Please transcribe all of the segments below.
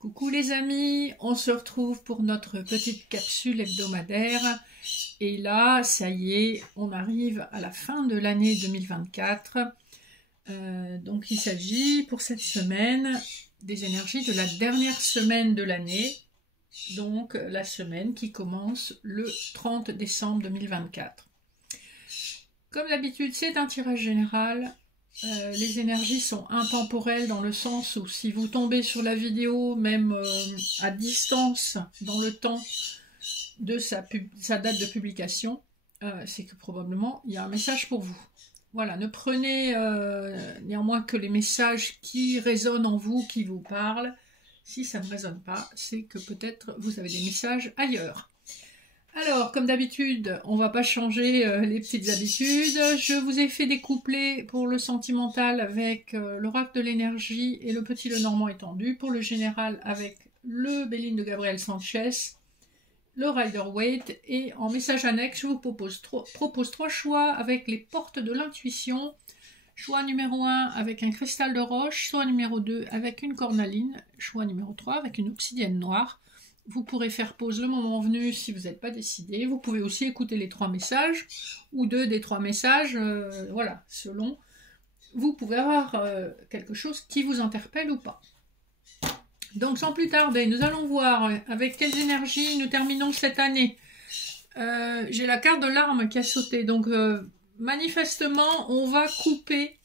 Coucou les amis, on se retrouve pour notre petite capsule hebdomadaire. Et là, ça y est, on arrive à la fin de l'année 2024. Donc il s'agit pour cette semaine des énergies de la dernière semaine de l'année. Donc la semaine qui commence le 30 décembre 2024. Comme d'habitude, c'est un tirage général. Les énergies sont intemporelles dans le sens où si vous tombez sur la vidéo, même à distance dans le temps de sa date de publication, c'est que probablement il y a un message pour vous. Voilà, ne prenez néanmoins que les messages qui résonnent en vous, qui vous parlent. Si ça ne résonne pas, c'est que peut-être vous avez des messages ailleurs. Alors, comme d'habitude, on va pas changer les petites habitudes. Je vous ai fait des couplets pour le sentimental avec l'oracle de l'énergie et le petit Lenormand étendu. Pour le général avec le Béline de Gabriel Sanchez, le Rider-Waite. Et en message annexe, je vous propose trois choix avec les portes de l'intuition. Choix numéro 1 avec un cristal de roche. Choix numéro 2 avec une cornaline. Choix numéro 3 avec une obsidienne noire. Vous pourrez faire pause le moment venu si vous n'êtes pas décidé. Vous pouvez aussi écouter les 3 messages ou 2 des 3 messages. Voilà, selon. Vous pouvez avoir quelque chose qui vous interpelle ou pas. Donc sans plus tarder, nous allons voir avec quelles énergies nous terminons cette année. J'ai la carte de l'arme qui a sauté. Donc manifestement, on va couper.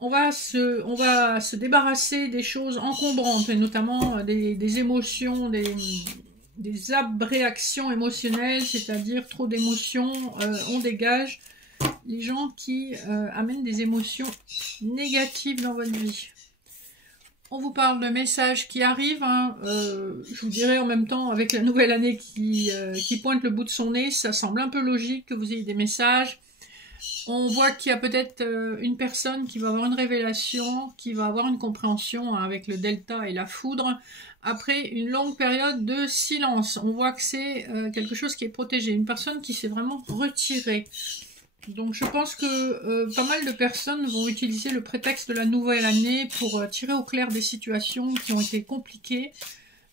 On va se débarrasser des choses encombrantes, et notamment des émotions, des abréactions émotionnelles, c'est-à-dire trop d'émotions, on dégage les gens qui amènent des émotions négatives dans votre vie. On vous parle de messages qui arrivent, je vous dirais en même temps, avec la nouvelle année qui pointe le bout de son nez, ça semble un peu logique que vous ayez des messages. On voit qu'il y a peut-être une personne qui va avoir une révélation, qui va avoir une compréhension avec le delta et la foudre, après une longue période de silence. On voit que c'est quelque chose qui est protégé, une personne qui s'est vraiment retirée. Donc je pense que pas mal de personnes vont utiliser le prétexte de la nouvelle année pour tirer au clair des situations qui ont été compliquées,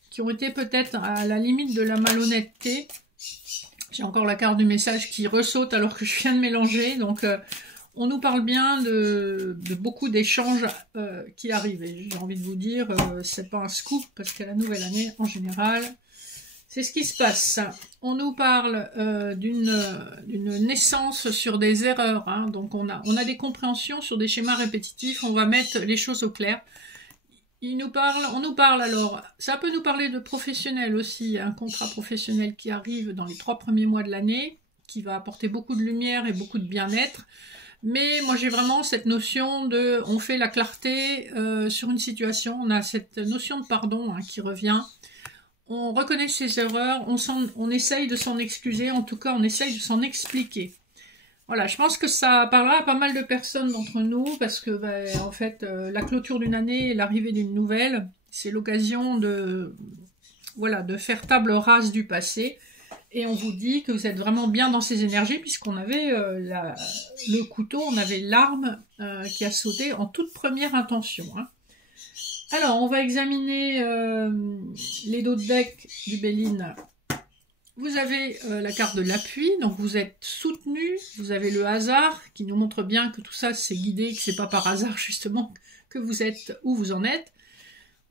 qui ont été peut-être à la limite de la malhonnêteté. J'ai encore la carte du message qui ressaute alors que je viens de mélanger. Donc, on nous parle bien de beaucoup d'échanges qui arrivent. Et j'ai envie de vous dire, c'est pas un scoop parce qu'à la nouvelle année, en général, c'est ce qui se passe. On nous parle d'une naissance sur des erreurs. Donc, on a des compréhensions sur des schémas répétitifs. On va mettre les choses au clair. On nous parle alors, ça peut nous parler de professionnel aussi, un contrat professionnel qui arrive dans les 3 premiers mois de l'année, qui va apporter beaucoup de lumière et beaucoup de bien-être. Mais moi j'ai vraiment cette notion de, on fait la clarté sur une situation, on a cette notion de pardon qui revient. On reconnaît ses erreurs, on essaye de s'en excuser, en tout cas on essaye de s'en expliquer. Voilà, je pense que ça parlera à pas mal de personnes d'entre nous parce que, en fait, la clôture d'une année et l'arrivée d'une nouvelle, c'est l'occasion de faire table rase du passé. Et on vous dit que vous êtes vraiment bien dans ces énergies puisqu'on avait le couteau, on avait l'arme qui a sauté en toute première intention. Alors, on va examiner les dos de deck du Béline. Vous avez la carte de l'appui, donc vous êtes soutenu, vous avez le hasard qui nous montre bien que tout ça c'est guidé, que c'est pas par hasard justement que vous êtes où vous en êtes.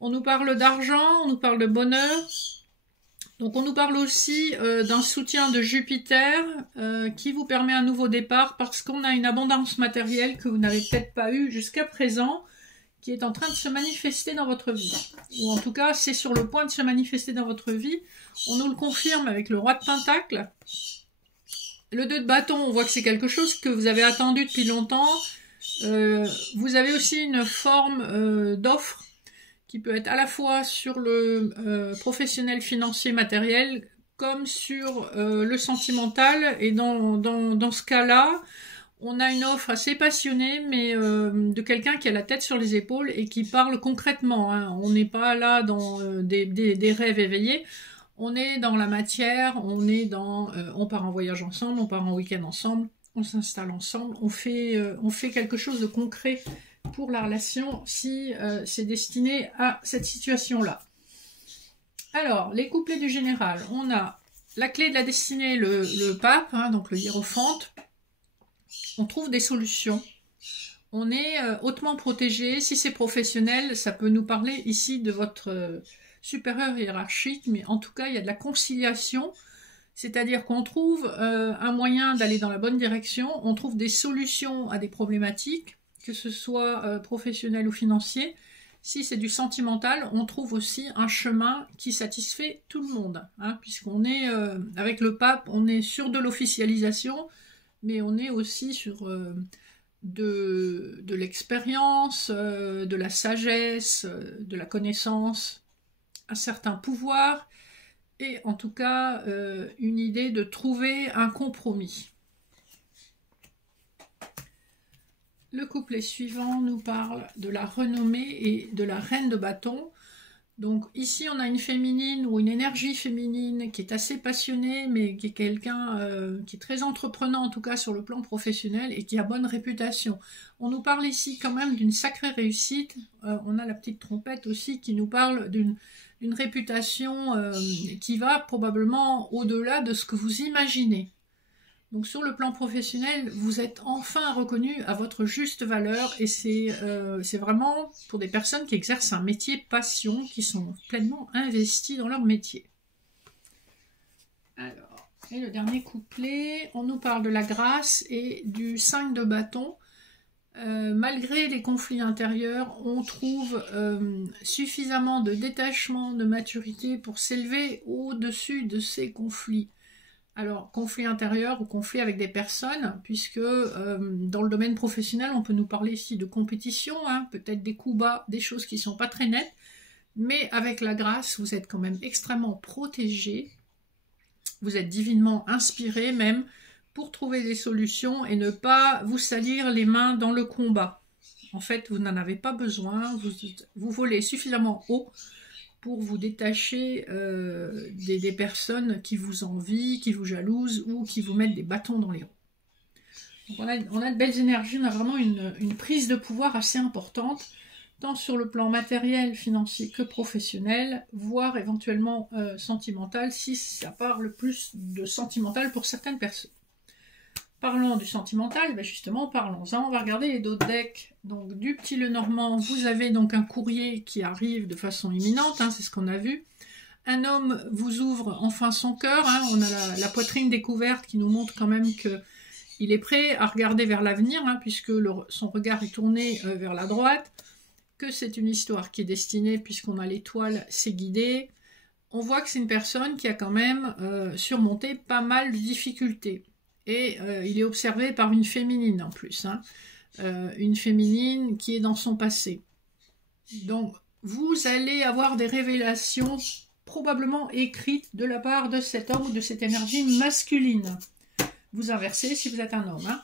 On nous parle d'argent, on nous parle de bonheur, donc on nous parle aussi d'un soutien de Jupiter qui vous permet un nouveau départ parce qu'on a une abondance matérielle que vous n'avez peut-être pas eue jusqu'à présent, qui est en train de se manifester dans votre vie. Ou en tout cas, c'est sur le point de se manifester dans votre vie. On nous le confirme avec le roi de Pentacle. Le 2 de bâton, on voit que c'est quelque chose que vous avez attendu depuis longtemps. Vous avez aussi une forme d'offre qui peut être à la fois sur le professionnel, financier, matériel, comme sur le sentimental. Et dans ce cas-là, on a une offre assez passionnée, mais de quelqu'un qui a la tête sur les épaules et qui parle concrètement. On n'est pas là dans des rêves éveillés. On est dans la matière, on part en voyage ensemble, on part en week-end ensemble, on s'installe ensemble, on fait quelque chose de concret pour la relation si c'est destiné à cette situation-là. Alors, les couplets du général, on a la clé de la destinée, le pape, hein, donc le hiérophante. On trouve des solutions. On est hautement protégé. Si c'est professionnel, ça peut nous parler ici de votre supérieur hiérarchique, mais en tout cas, il y a de la conciliation, c'est-à-dire qu'on trouve un moyen d'aller dans la bonne direction, on trouve des solutions à des problématiques, que ce soit professionnel ou financier. Si c'est du sentimental, on trouve aussi un chemin qui satisfait tout le monde, hein, puisqu'on est, avec le pape, on est sur de l'officialisation, mais on est aussi sur de l'expérience, de la sagesse, de la connaissance, un certain pouvoir, et en tout cas une idée de trouver un compromis. Le couplet suivant nous parle de la renommée et de la reine de bâton. Donc ici on a une féminine ou une énergie féminine qui est assez passionnée, mais qui est quelqu'un qui est très entreprenant en tout cas sur le plan professionnel et qui a bonne réputation. On nous parle ici quand même d'une sacrée réussite. On a la petite trompette aussi qui nous parle d'une réputation qui va probablement au-delà de ce que vous imaginez. Donc sur le plan professionnel, vous êtes enfin reconnu à votre juste valeur et c'est vraiment pour des personnes qui exercent un métier passion, qui sont pleinement investis dans leur métier. Alors, et le dernier couplet, on nous parle de la grâce et du 5 de bâton. Malgré les conflits intérieurs, on trouve suffisamment de détachement, de maturité pour s'élever au-dessus de ces conflits. Alors, conflit intérieur ou conflit avec des personnes, puisque dans le domaine professionnel, on peut nous parler ici de compétition, hein, peut-être des coups bas, des choses qui ne sont pas très nettes, mais avec la grâce, vous êtes quand même extrêmement protégé, vous êtes divinement inspiré même pour trouver des solutions et ne pas vous salir les mains dans le combat. En fait, vous n'en avez pas besoin, vous volez suffisamment haut pour vous détacher des personnes qui vous envient, qui vous jalousent ou qui vous mettent des bâtons dans les roues. Donc on a de belles énergies, on a vraiment une prise de pouvoir assez importante, tant sur le plan matériel, financier que professionnel, voire éventuellement sentimental, si ça parle plus de sentimental pour certaines personnes. Parlons du sentimental, ben justement, parlons-en. On va regarder les dos de deck. Donc, du petit Lenormand, vous avez donc un courrier qui arrive de façon imminente, hein, c'est ce qu'on a vu. Un homme vous ouvre enfin son cœur, hein, on a la poitrine découverte qui nous montre quand même qu'il est prêt à regarder vers l'avenir, hein, puisque son regard est tourné vers la droite, que c'est une histoire qui est destinée, puisqu'on a l'étoile, c'est guidé. On voit que c'est une personne qui a quand même surmonté pas mal de difficultés. Et il est observé par une féminine en plus, hein. Une féminine qui est dans son passé. Donc, vous allez avoir des révélations probablement écrites de la part de cet homme ou de cette énergie masculine. Vous inversez si vous êtes un homme, hein.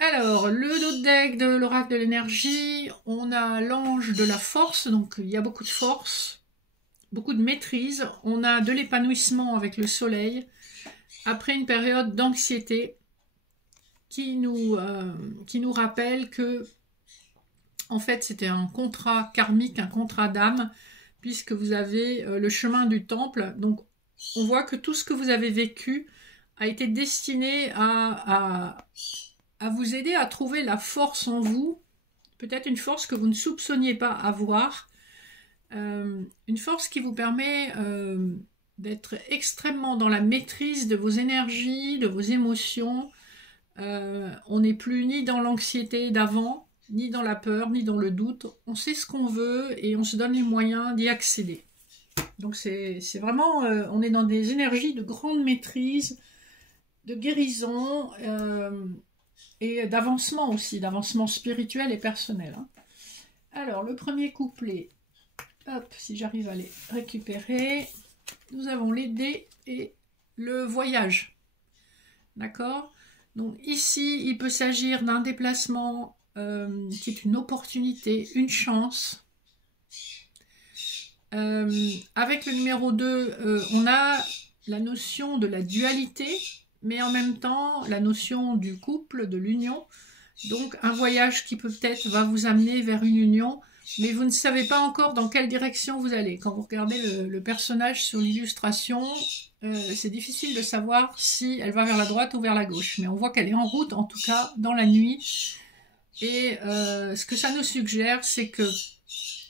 Alors, le dos de deck de l'oracle de l'énergie, on a l'ange de la force, donc il y a beaucoup de force, beaucoup de maîtrise. On a de l'épanouissement avec le soleil, après une période d'anxiété qui nous rappelle que, en fait, c'était un contrat karmique, un contrat d'âme, puisque vous avez le chemin du temple. Donc, on voit que tout ce que vous avez vécu a été destiné à vous aider à trouver la force en vous, peut-être une force que vous ne soupçonniez pas avoir, une force qui vous permet d'être extrêmement dans la maîtrise de vos énergies, de vos émotions. On n'est plus ni dans l'anxiété d'avant, ni dans la peur, ni dans le doute. On sait ce qu'on veut et on se donne les moyens d'y accéder. Donc c'est vraiment, on est dans des énergies de grande maîtrise, de guérison et d'avancement aussi, d'avancement spirituel et personnel, hein. Alors le premier couplet, hop, si j'arrive à les récupérer. Nous avons les dés et le voyage. D'accord? Donc ici, il peut s'agir d'un déplacement qui est une opportunité, une chance. Avec le numéro 2, on a la notion de la dualité, mais en même temps la notion du couple, de l'union. Donc un voyage qui peut-être va vous amener vers une union, mais vous ne savez pas encore dans quelle direction vous allez. Quand vous regardez le personnage sur l'illustration, c'est difficile de savoir si elle va vers la droite ou vers la gauche, mais on voit qu'elle est en route, en tout cas dans la nuit. Et ce que ça nous suggère, c'est que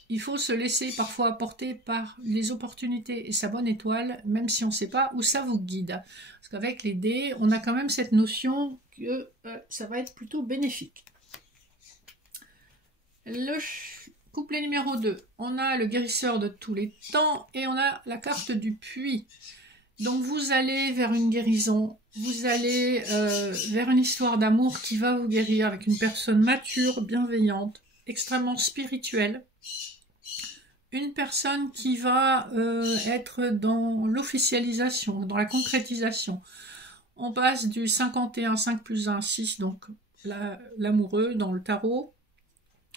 il faut se laisser parfois porter par les opportunités et sa bonne étoile, même si on ne sait pas où ça vous guide. Parce qu'avec les dés, on a quand même cette notion que ça va être plutôt bénéfique. Le couplet numéro 2, on a le guérisseur de tous les temps et on a la carte du puits. Donc vous allez vers une guérison, vous allez vers une histoire d'amour qui va vous guérir avec une personne mature, bienveillante, extrêmement spirituelle. Une personne qui va être dans l'officialisation, dans la concrétisation. On passe du 51, 5 plus 1, 6, donc l'amoureux dans le tarot,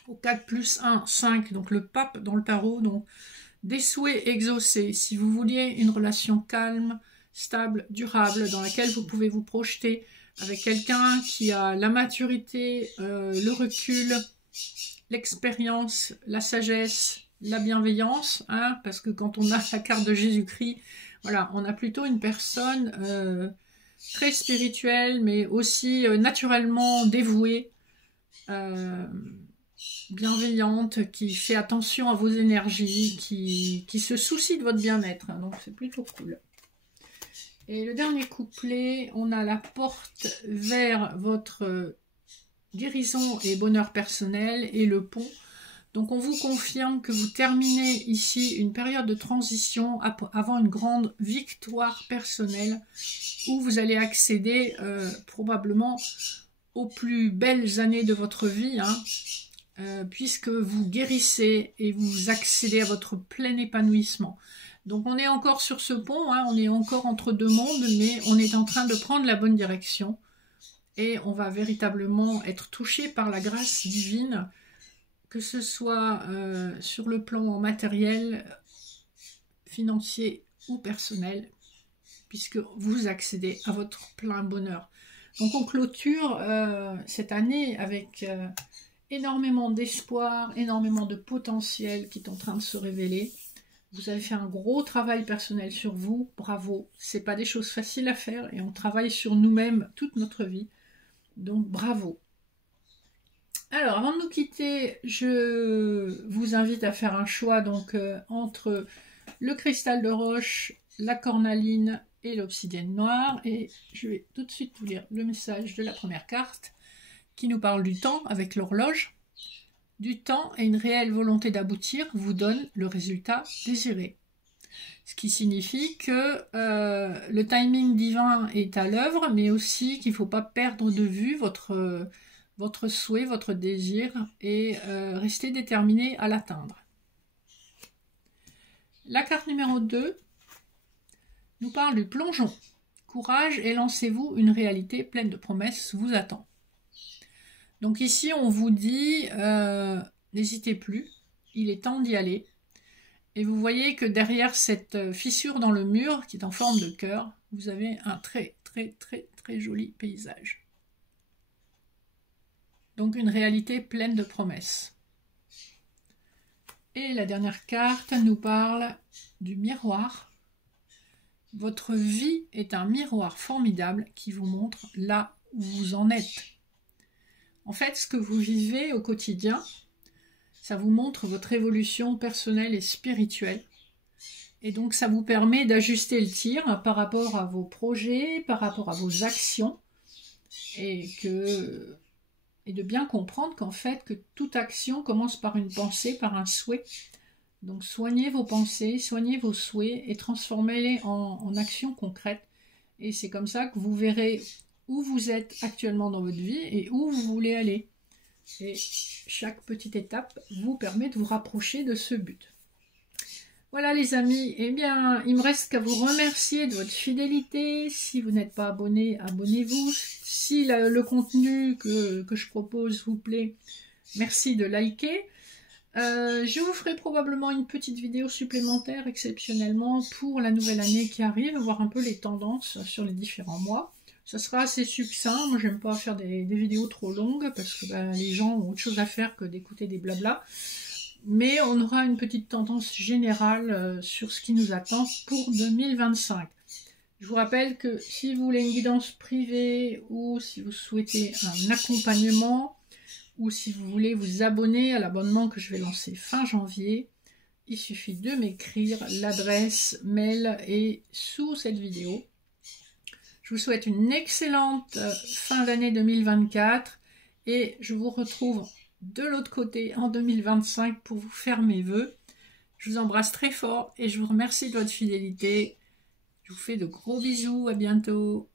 au 4 plus 1, 5, donc le pape dans le tarot, donc des souhaits exaucés. Si vous vouliez une relation calme, stable, durable, dans laquelle vous pouvez vous projeter avec quelqu'un qui a la maturité, le recul, l'expérience, la sagesse, la bienveillance, hein, parce que quand on a la carte de Jésus-Christ, voilà, on a plutôt une personne très spirituelle, mais aussi naturellement dévouée, bienveillante, qui fait attention à vos énergies, qui se soucie de votre bien-être, hein, donc c'est plutôt cool. Et le dernier couplet, on a la porte vers votre guérison et bonheur personnel et le pont. Donc on vous confirme que vous terminez ici une période de transition avant une grande victoire personnelle où vous allez accéder probablement aux plus belles années de votre vie, hein, puisque vous guérissez et vous accédez à votre plein épanouissement. Donc on est encore sur ce pont, hein, on est encore entre deux mondes, mais on est en train de prendre la bonne direction et on va véritablement être touché par la grâce divine, que ce soit sur le plan matériel, financier ou personnel, puisque vous accédez à votre plein bonheur. Donc on clôture cette année avec énormément d'espoir, énormément de potentiel qui est en train de se révéler. Vous avez fait un gros travail personnel sur vous, bravo. C'est pas des choses faciles à faire et on travaille sur nous-mêmes toute notre vie. Donc bravo. Alors, avant de nous quitter, je vous invite à faire un choix donc entre le cristal de roche, la cornaline et l'obsidienne noire. Et je vais tout de suite vous lire le message de la première carte qui nous parle du temps avec l'horloge. Du temps et une réelle volonté d'aboutir vous donne le résultat désiré. Ce qui signifie que le timing divin est à l'œuvre, mais aussi qu'il ne faut pas perdre de vue votre souhait, votre désir, et rester déterminé à l'atteindre. La carte numéro 2 nous parle du plongeon. Courage et lancez-vous, une réalité pleine de promesses vous attend. Donc ici, on vous dit, n'hésitez plus, il est temps d'y aller. Et vous voyez que derrière cette fissure dans le mur, qui est en forme de cœur, vous avez un très joli paysage. Donc une réalité pleine de promesses. Et la dernière carte nous parle du miroir. Votre vie est un miroir formidable qui vous montre là où vous en êtes. En fait, ce que vous vivez au quotidien, ça vous montre votre évolution personnelle et spirituelle. Et donc, ça vous permet d'ajuster le tir par rapport à vos projets, par rapport à vos actions. Et de bien comprendre qu'en fait, que toute action commence par une pensée, par un souhait. Donc, soignez vos pensées, soignez vos souhaits et transformez-les en actions concrètes. Et c'est comme ça que vous verrez où vous êtes actuellement dans votre vie et où vous voulez aller. Et chaque petite étape vous permet de vous rapprocher de ce but. Voilà les amis, eh bien, il me reste qu'à vous remercier de votre fidélité. Si vous n'êtes pas abonné, abonnez-vous. Si le contenu que je propose vous plaît, merci de liker. Je vous ferai probablement une petite vidéo supplémentaire exceptionnellement pour la nouvelle année qui arrive, voir un peu les tendances sur les différents mois. Ça sera assez succinct, moi j'aime pas faire des vidéos trop longues parce que les gens ont autre chose à faire que d'écouter des blabla. mais on aura une petite tendance générale sur ce qui nous attend pour 2025. Je vous rappelle que si vous voulez une guidance privée ou si vous souhaitez un accompagnement ou si vous voulez vous abonner à l'abonnement que je vais lancer fin janvier, il suffit de m'écrire, l'adresse mail est sous cette vidéo. Je vous souhaite une excellente fin d'année 2024 et je vous retrouve de l'autre côté en 2025 pour vous faire mes vœux. Je vous embrasse très fort et je vous remercie de votre fidélité. Je vous fais de gros bisous, à bientôt.